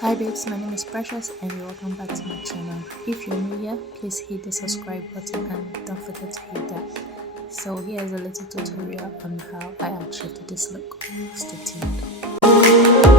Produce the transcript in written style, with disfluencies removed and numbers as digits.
Hi babes, my name is Precious and you're welcome back to my channel. If you're new here, please hit the subscribe button and don't forget to hit that. So here's a little tutorial on how I achieved this look. Stay tuned.